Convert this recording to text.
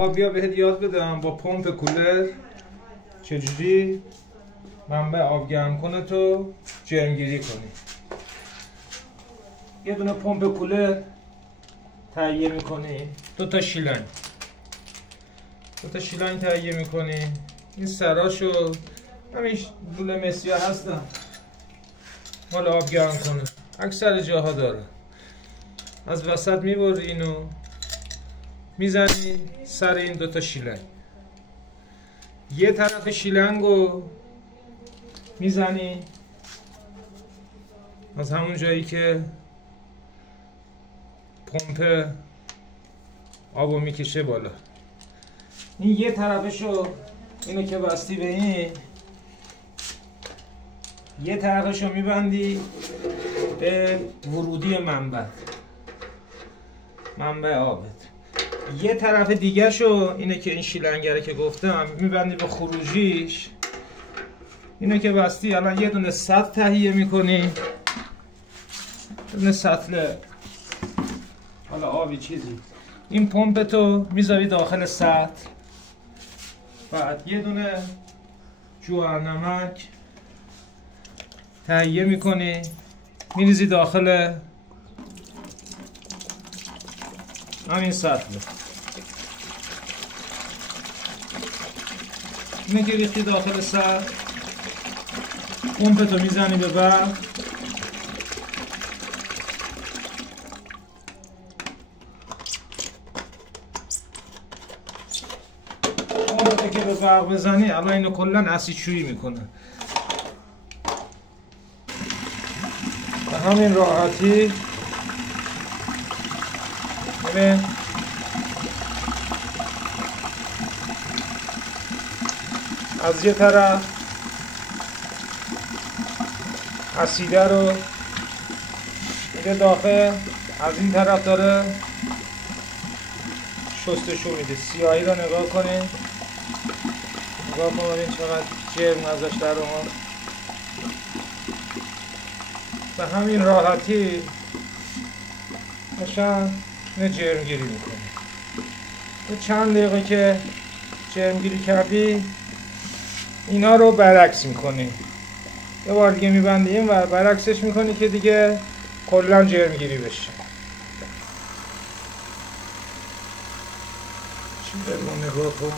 آقا بیا بهت یاد بدم با پمپ کولر چجوری منبع آب گرم کنه تو جرمگیری کنی. یه دونه پمپ کولر تهیه میکنی، دو تا شیلنگ تهیه میکنی. این سراشو همین لوله مسی هستن مال آب گرم کنه، اکثر جاها داره. از وسط میبری اینو میزنی سر این دوتا شیلنگ، یه طرف شیلنگو میزنی از همون جایی که پمپ آبو میکشه بالا. این یه طرفشو اینو که بستی به این، یه طرفشو میبندی به ورودی منبع آبت، یه طرف دیگه شو اینه که این شیلنگره که گفتم میبندی به خروجیش. اینو که بستی الان یه دونه سطل تهیه میکنی، یه دونه سطل حالا آبی چیزی. این پمپ تو میذاری داخل سطل، بعد یه دونه جوهرنمک تهیه میکنی میریزی داخل همین سطل. اینه که ریختی داخل سطل، پمپتو میزنی به برق، پمپتو که به برق بزنی الان اینو کلن اسید شویی میکنه. به همین راحتی ببین از یه طرف اسیده رو میده داخل، از این طرف داره شستشو میده. سیاهی رو نگاه کنین، نگاه کنین چقدر جرم ازش در اومد. به همین راحتی قشنگ اینو جرمگیری میکنه. چند دقیقه که جرمگیری کردی اینا رو برعکس میکنی، یه بار دیگه میبندی این و برعکسش میکنی که دیگه کلا جرمگیری بشه. چی برو نگاه کن.